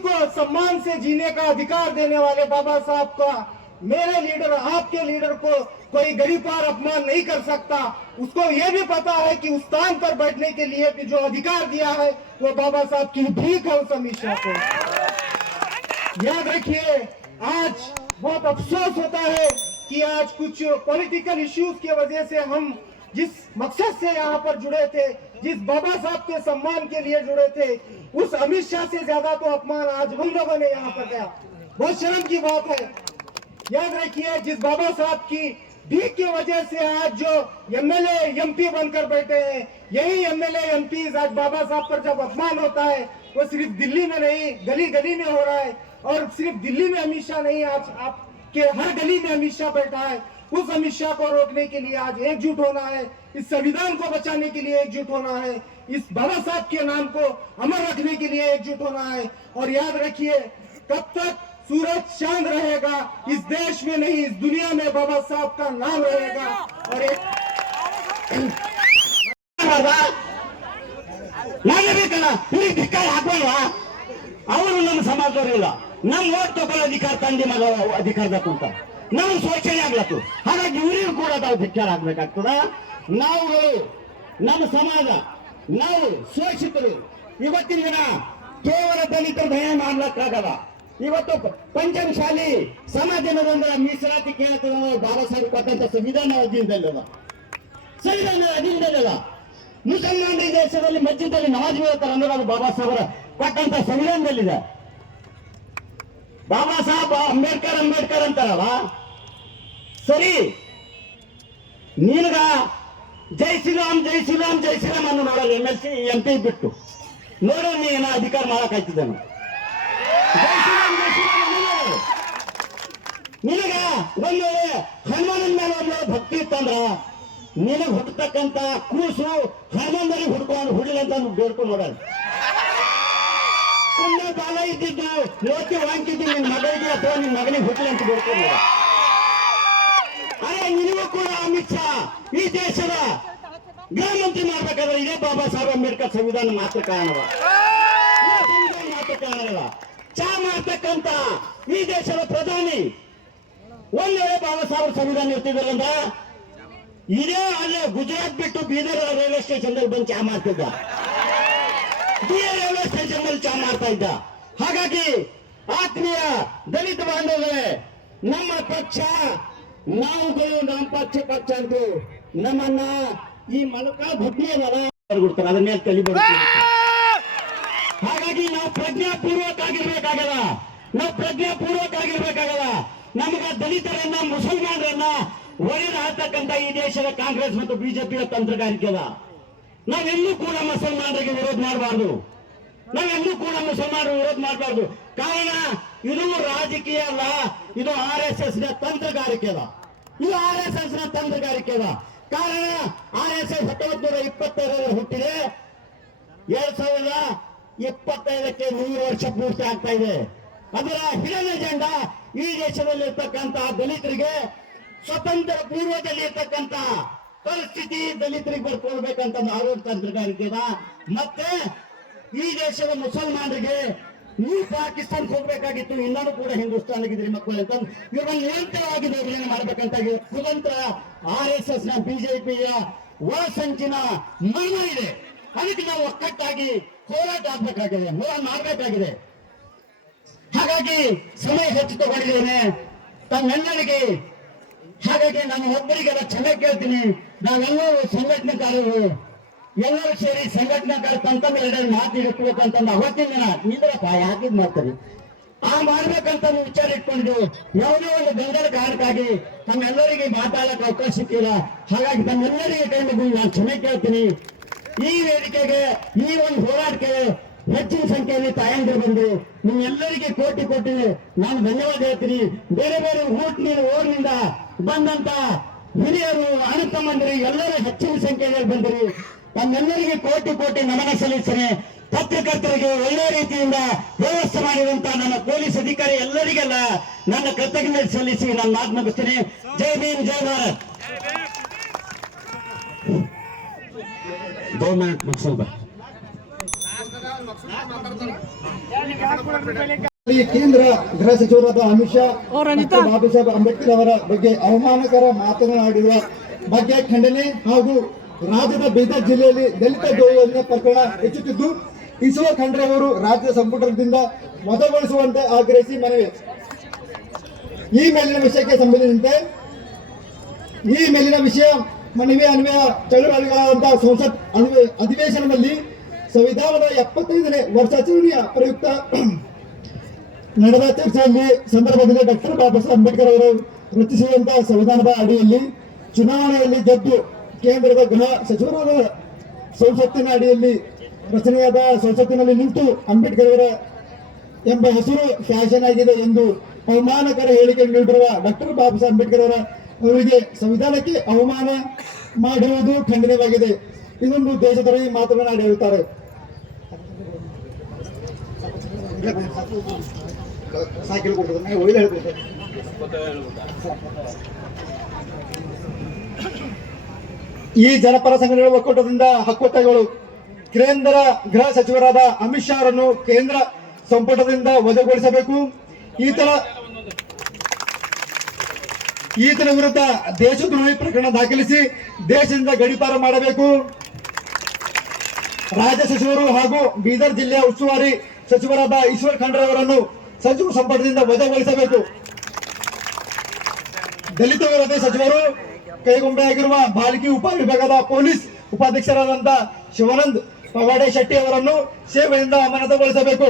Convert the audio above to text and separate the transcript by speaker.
Speaker 1: को सम्मान से जीने का अधिकार देने वाले बाबा साहब का, मेरे लीडर, आपके लीडर को कोई गरीबार अपमान नहीं कर सकता। उसको ये भी पता है कि उस स्थान पर बैठने के लिए भी जो अधिकार दिया है, वो बाबा साहब की भीख है उस शाह को। याद रखिए, आज बहुत अफसोस होता है कि आज कुछ पॉलिटिकल इश्यूज़ की वजह से हम जिस मकसद से यहाँ पर जुड़े थे जिस बाबा साहब के सम्मान के लिए जुड़े थे, उस अमित शाह से ज़्यादा तो अपमान आज हम लोगों ने यहाँ पर गया बहुत शर्म की बात है। याद रखिए, जिस बाबा साहब की भीख की वजह से आज जो एमएलए एमपी बनकर बैठे हैं, यही एमएलए एमपी आज बाबा साहब पर जब अपमान होता है, वो सिर्फ़ दिल्ली में नहीं गली गली में हो रहा है, और सिर्फ़ दिल्ली में अमित शाह नहीं, आज आपके हर गली में अमित शाह बैठा है। उस अमित शाह को रोकने के लिए आज एकजुट होना है इस संविधान को बचाने के लिए एकजुट होना है इस बाबा साहब के नाम को अमर रखने के लिए एकजुट होना है और याद रखिए कब तक सूरज चांद रहेगा इस देश में नहीं इस दुनिया में बाबा साहब का नाम रहेगा और एक
Speaker 2: ನಾನೇ ಬೇಕಲ್ಲ ಇವ್ರಿಗೆ ಧಿಕ್ಕಾರ ಹಾಕೋಲ್ವಾ ಅವರು ನಮ್ಮ ಸಮಾಜದವರಿಲ್ಲ ನಮ್ ಓಟ್ ತಗೊಳ್ಳೋ ಅಧಿಕಾರ ತಂದೆ ಮಗ ಅಧಿಕಾರದಾಗ ಕುಂತ ನಮ್ ಶೋಚನೆ ಆಗ್ಲತ್ತು ಹಾಗಾಗಿ ಇವರಿಗೂ ಕೂಡ ನಾವು ಧಿಕ್ಕಾರ ಆಗ್ಬೇಕಾಗ್ತದ. ನಾವು ನಮ್ಮ ಸಮಾಜ, ನಾವು ಶೋಷಿತರು ಇವತ್ತಿನ ದಿನ ಕೇವಲ ದಲಿತರ ದಯ ಮಾಡ್ಲಕ್ಕಾಗಲ್ಲ ಇವತ್ತು ಪಂಚಮಶಾಲಿ ಸಮಾಜ ಮೀಸಲಾತಿ ಕೇಳತ್ತದ ಬಾಬಾ ಸಾಹೇಬ್ ಕೊಟ್ಟಂತ ಸಂವಿಧಾನ ಅಧೀನದಲ್ಲದ ಸಂವಿಧಾನ ಅಧೀನದಲ್ಲದ ಮುಸಲ್ಮಾನರ ಈ ದೇಶದಲ್ಲಿ ಮಜ್ಜಿದಲ್ಲಿ ನಮಾಜ್ ಹೇಳ್ತಾರೆ ಅಂದ್ರೆ ಅದು ಬಾಬಾ ಸಾಹೇಬರ ಕೊಟ್ಟಂತ ಸಂವಿಧಾನದಲ್ಲಿದೆ. ಬಾಬಾ ಸಾಹೇಬ್ ಅಂಬೇಡ್ಕರ್ ಅಂಬೇಡ್ಕರ್ ಅಂತಾರಲ್ಲ ಸರಿ. ನೀನಗ ಜೈ ಶ್ರೀರಾಮ್ ಜೈ ಶ್ರೀರಾಮ್ ಜೈ ಶ್ರೀರಾಮ್ ಅನ್ನು ನೋಡಲ್ಲ M L C M P ಬಿಟ್ಟು ನೋಡೋ ನೀ ಏನ ಅಧಿಕಾರ ಮಾಡಕ್ ಆಯ್ತಿದ್ದಾನು ಜೈ ಶ್ರೀರಾಮ್ ಜೈ ಶ್ರೀರಾಮ್. ನಿನಗ ಒಂದು ಹನುಮಾನನ ಮೇಲೆ ಒಂದು ಭಕ್ತಿ ಇತ್ತಂದ್ರ ನಿನಗೆ ಹುಟ್ಟತಕ್ಕಂತ ಕೂಸು ಹನುಮಂದರಿಗೆ ಹುಡ್ಕೊಂಡು ಹುಡಿಲಂತ ಬೇಡ್ಕೊಂಡು ನೋಡಲ್ಲ ಬಾಲ ಇದ್ದಿದ್ದು ಯೋಚನೆ ವಾಂಕಿದ್ದು ನಿನ್ ಮಗಳಿಗೆ ಅಥವಾ ನಿನ್ನ ಮಗನಿಗೆ ಹುಟ್ಟಲಿ ಅಂತ ಬೇಡ್ಕೊಂಡು ಕೂಡ ಅಮಿತ್ ಶಾ ಈ ದೇಶದ ಗೃಹ ಮಂತ್ರಿ ಮಾಡ್ಬೇಕಾದ್ರೆ ಇದೇ ಬಾಬಾ ಸಾಹೇಬ್ ಅಂಬೇಡ್ಕರ್ ಸಂವಿಧಾನ ಮಾತ್ರ ಕಾರಣವ. ಸಂವಿಧಾನ ಮಾತ್ರ ಕಾರಣವ. ಚಾ ಮಾಡ್ತಕ್ಕಂತ ಈ ದೇಶದ ಪ್ರಧಾನಿ ಒಂದ್ ಬಾಬಾ ಸಾಹೇಬ್ ಸಂವಿಧಾನ ಇರ್ತಿದ್ರಲ್ಲ ಇದೇ ಅಲ್ಲೇ ಗುಜರಾತ್ ಬಿಟ್ಟು ಬೀದರ್ ರೈಲ್ವೆ ಸ್ಟೇಷನ್ ಅಲ್ಲಿ ಬಂದು ಚಾ ಮಾಡ್ತಿದ್ದ. ರೈಲ್ವೆ ಸ್ಟೇಷನ್ನಲ್ಲಿ ಚಾ ಮಾಡ್ತಾ ಇದ್ದ. ಹಾಗಾಗಿ ಆತ್ಮೀಯ ದಲಿತ ಬಾಂಧವರೇ, ನಮ್ಮ ಪಕ್ಷ ನಾವುಗಳು ನಮ್ಮ ಪಕ್ಷ ಪಕ್ಷ ಅಂತು ನಮ್ಮನ್ನ ಈ ಮಲಕ ಭಕ್ತಿ ಅದಲ್ಲ ಬಿಡ್ತಾರೆ ಅದ್ರ ಮೇಲೆ ತಲೆ ಬರುತ್ತೆ ಹಾಗಾಗಿ ನಾವು ಪ್ರಜ್ಞಾಪೂರ್ವಕ ಆಗಿರ್ಬೇಕಾಗಲ್ಲ ನಾವು ಪ್ರಜ್ಞಾಪೂರ್ವಕ ಆಗಿರ್ಬೇಕಾಗಲ್ಲ ನಮಗ ದಲಿತರನ್ನ, ಮುಸಲ್ಮಾನರನ್ನ ಒಡೆದು ಹಾಕ್ತಕ್ಕಂತ ಈ ದೇಶದ ಕಾಂಗ್ರೆಸ್ ಮತ್ತು ಬಿಜೆಪಿಯ ತಂತ್ರಗಾರಿಕೆ ಅದ ನಾವೆಲ್ಲೂ ಕೂಡ ಮುಸಲ್ಮಾನರಿಗೆ ವಿರೋಧ ಮಾಡಬಾರ್ದು. ನಾವೆಲ್ಲೂ ಕೂಡ ಮುಸಲ್ಮಾನರು ವಿರೋಧ ಮಾಡಬಾರ್ದು. ಕಾರಣ, ಇದು ರಾಜಕೀಯ ಅಲ್ಲ, ಇದು ಆರ್ ಎಸ್ ಎಸ್ನ ತಂತ್ರಗಾರಿಕೆ ಅದ ಇದು ಆರ್ ಎಸ್ ಎಸ್ನ ತಂತ್ರಗಾರಿಕೆ ಕಾರಣ, ಆರ್ ಎಸ್ ಎಸ್ ಹತ್ತೊಂಬತ್ ನೂರ ಇಪ್ಪತ್ತೈದರಲ್ಲಿ ಹುಟ್ಟಿದೆ. ಎರಡ್ ಸಾವಿರದ ಇಪ್ಪತ್ತೈದಕ್ಕೆ ನೂರು ವರ್ಷ ಪೂರ್ತಿ ಆಗ್ತಾ ಇದೆ. ಅದರ ಹಿಡನ್ ಅಜೆಂಡಾ ಈ ದೇಶದಲ್ಲಿ ಇರ್ತಕ್ಕಂತ ದಲಿತರಿಗೆ, ಸ್ವತಂತ್ರ ಪೂರ್ವದಲ್ಲಿ ಇರ್ತಕ್ಕಂತ ಪರಿಸ್ಥಿತಿ ದಲಿತರಿಗೆ ಬರ್ಕೊಳ್ಬೇಕಂತ ಆರೋಗ್ಯ ತಂತ್ರಗಾರಿಕೆ ಅದ. ಮತ್ತೆ ಈ ದೇಶದ ಮುಸಲ್ಮಾನರಿಗೆ ನೀವು ಪಾಕಿಸ್ತಾನ್ ಹೋಗ್ಬೇಕಾಗಿತ್ತು ಇನ್ನೂ ಕೂಡ ಹಿಂದೂಸ್ತಾನಿಗಿದ್ರಿ ಮಕ್ಕಳು ಅಂತ ಇವ್ರನ್ನ ನಿರಂತರವಾಗಿ ನಿರ್ಣಯ ಮಾಡ್ಬೇಕಂತ ಕುತಂತ್ರ ಆರ್ ಎಸ್ ಎಸ್ನ ಬಿಜೆಪಿಯ ಒಳಸಂಚಿನ ಮರ್ಮ ಇದೆ. ಅದಕ್ಕೆ ನಾವು ಒಕ್ಕಟ್ಟಾಗಿ ಹೋರಾಟ ಆಗ್ಬೇಕಾಗಿದೆ, ಹೋರಾಟ ಮಾಡ್ಬೇಕಾಗಿದೆ. ಹಾಗಾಗಿ ಸಮಯ ಹೆಚ್ಚು ತಗೊಂಡಿದ್ದೇನೆ. ತಮ್ಮೆಲ್ಲರಿಗೆ ಹಾಗಾಗಿ ನಾನು ಒಬ್ಬರಿಗೆಲ್ಲ ಚೆನ್ನಾಗಿ ಕೇಳ್ತೀನಿ. ನಾವೆಲ್ಲರೂ ಸಂಘಟನೆಕಾರರು ಎಲ್ಲರೂ ಸೇರಿ ಸಂಘಟನೆಕಾರ ತಂತಂದ ಎರಡು ಮಾತು ಇಟ್ಬೇಕಂತಂದು ಅವತ್ತಿನ ದಿನ ನಿಂದ್ರಪ್ಪ ಯಾಕಿದ್ ಮಾಡ್ತಾರೆ. ಆ ಮಾಡ್ಬೇಕಂತ ವಿಚಾರ ಇಟ್ಕೊಂಡು ಯಾವುದೋ ಒಂದು ಗಂಗರ ಕಾರಣಕ್ಕಾಗಿ ತಮ್ಮೆಲ್ಲರಿಗೆ ಮಾತಾಡಕ್ಕೆ ಅವಕಾಶ ಸಿಕ್ಕಿಲ್ಲ. ಹಾಗಾಗಿ ತಮ್ಮೆಲ್ಲರಿಗೆ ಕೈ ಮುಗಿದು ನಾನು ಕ್ಷಮೆ ಕೇಳ್ತೀನಿ. ಈ ವೇದಿಕೆಗೆ, ಈ ಒಂದು ಹೋರಾಟಕ್ಕೆ ಹೆಚ್ಚಿನ ಸಂಖ್ಯೆಯಲ್ಲಿ ತಾಯಂದಿರು ಬಂದು ನಿಮ್ಮೆಲ್ಲರಿಗೆ ಕೋಟಿ ಕೋಟಿ ನಾನು ಧನ್ಯವಾದ ಹೇಳ್ತೀನಿ. ಬೇರೆ ಬೇರೆ ಊಟ್ ನೀರು ಓರ್ನಿಂದ ಬಂದಂತ ಹಿರಿಯರು, ಅಣ್ಣ ತಮ್ಮಂದಿರು ಎಲ್ಲರೂ ಹೆಚ್ಚಿನ ಸಂಖ್ಯೆಯಲ್ಲಿ ಬಂದಿರಿ. ನಮ್ಮೆಲ್ಲರಿಗೆ ಕೋಟಿ ಕೋಟಿ ನಮನ ಸಲ್ಲಿಸ್ತೇನೆ ಪತ್ರಕರ್ತರಿಗೆ ಒಳ್ಳೆ ರೀತಿಯಿಂದ ವ್ಯವಸ್ಥೆ ಮಾಡಿರುವಂತಹ ನನ್ನ ಪೊಲೀಸ್ ಅಧಿಕಾರಿ ಎಲ್ಲರಿಗೆಲ್ಲ ನನ್ನ ಕೃತಜ್ಞತೆ ಸಲ್ಲಿಸಿ ನಾನು ಮಾತು ಮುಗಿಸ್ತೇನೆ ಜೈ ಭೀಮ್ ಜೈ ಭಾರತ್. ಗೌರ್ಮೆಂಟ್
Speaker 3: ಮುಗಿಸಲ್ಬ ಕೇಂದ್ರ ಗೃಹ ಸಚಿವರಾದ ಅಮಿತ್ ಶಾ ಬಾಬಾ ಸಾಹೇಬ್ ಅಂಬೇಡ್ಕರ್ ಅವರ ಬಗ್ಗೆ ಅವಮಾನಕರ ಮಾತನಾಡಿರುವ ಬಗ್ಗೆ ಖಂಡನೆ ಹಾಗೂ ರಾಜ್ಯದ ಬೀದರ್ ಜಿಲ್ಲೆಯಲ್ಲಿ ದಲಿತ ದೌರ್ಜನ್ಯ ಪ್ರಕರಣ ಹೆಚ್ಚುತ್ತಿದ್ದು ಇಸುವ ಖಂಡ್ರೆ ಅವರು ರಾಜ್ಯ ಸಂಪುಟದಿಂದ ಮತಗೊಳಿಸುವಂತೆ ಆಗ್ರಹಿಸಿ ಮನವಿ. ಈ ಮೇಲಿನ ವಿಷಯಕ್ಕೆ ಸಂಬಂಧಿಸಿದಂತೆ, ಈ ಮೇಲಿನ ವಿಷಯ ಮನವಿ ಅನ್ವಯ ಚಳುವಳಿಗಳಾದಂತಹ ಸಂಸತ್ ಅಧಿವೇ- ಅಧಿವೇಶನದಲ್ಲಿ ಸಂವಿಧಾನದ ಎಪ್ಪತ್ತೈದನೇ ವರ್ಷಾಚರಣೆಯ ಪ್ರಯುಕ್ತ ನಡೆದ ಚರ್ಚೆಯಲ್ಲಿ ಸಂದರ್ಭದಲ್ಲಿ ಡಾಕ್ಟರ್ ಬಾಬಾ ಸಾಹೇಬ್ ಅಂಬೇಡ್ಕರ್ ಅವರು ರಚಿಸಿದಂತಹ ಸಂವಿಧಾನದ ಅಡಿಯಲ್ಲಿ ಚುನಾವಣೆಯಲ್ಲಿ ಗೆದ್ದು ಕೇಂದ್ರದ ಗೃಹ ಸಚಿವರಾದ ಸಂಸತ್ತಿನ ಅಡಿಯಲ್ಲಿ ರಚನೆಯಾದ ಸಂಸತ್ತಿನಲ್ಲಿ ನಿಂತು ಅಂಬೇಡ್ಕರ್ ಅವರ ಎಂಬ ಹೆಸರು ಫ್ಯಾಷನ್ ಆಗಿದೆ ಎಂದು ಅವಮಾನಕರ ಹೇಳಿಕೆ ನೀಡಿರುವ ಡಾಕ್ಟರ್ ಬಾಬಾ ಸಾಹೇಬ್ ಅಂಬೇಡ್ಕರ್ ಅವರ ಅವರಿಗೆ ಸಂವಿಧಾನಕ್ಕೆ ಅವಮಾನ ಮಾಡಿರುವುದು ಖಂಡನೀಯವಾಗಿದೆ. ಇದೊಂದು ದೇಶದ್ರೋಹಿ ಮಾತನಾಡಿ ಹೇಳುತ್ತಾರೆ. ಸಾಕಿಲ್ ಈ ಜನಪರ ಸಂಘಟನೆಗಳ ಒಕ್ಕೂಟದಿಂದ ಹಕ್ಕೊತ್ತಾಯಗಳು ಕೇಂದ್ರ ಗೃಹ ಸಚಿವರಾದ ಅಮಿತ್ ಶಾ ಅವರನ್ನು ಕೇಂದ್ರ ಸಂಪುಟದಿಂದ ವಜಾಗೊಳಿಸಬೇಕು. ಈತನ ಈತನ ವಿರುದ್ಧ ದೇಶದ್ರೋಹಿ ಪ್ರಕರಣ ದಾಖಲಿಸಿ ದೇಶದಿಂದ ಗಡಿಪಾರು ಮಾಡಬೇಕು. ರಾಜ್ಯ ಸಚಿವರು ಹಾಗೂ ಬೀದರ್ ಜಿಲ್ಲೆಯ ಉಸ್ತುವಾರಿ ಸಚಿವರಾದ ಈಶ್ವರ್ ಖಂಡ್ರೆ ಅವರನ್ನು ಸಚಿವ ಸಂಪುಟದಿಂದ ವಜಾಗೊಳಿಸಬೇಕು. ದಲಿತ ವಿರೋಧಿ ಸಚಿವರು ಕೈಗೊಂಬೆಯಾಗಿರುವ ಬಾಲ್ಕಿ ಉಪವಿಭಾಗದ ಪೊಲೀಸ್ ಉಪಾಧ್ಯಕ್ಷರಾದಂತಹ ಶಿವಾನಂದ್ ಪವಾಡೆ ಶೆಟ್ಟಿ ಅವರನ್ನು ಸೇವೆಯಿಂದ ಅಮಾನತುಗೊಳಿಸಬೇಕು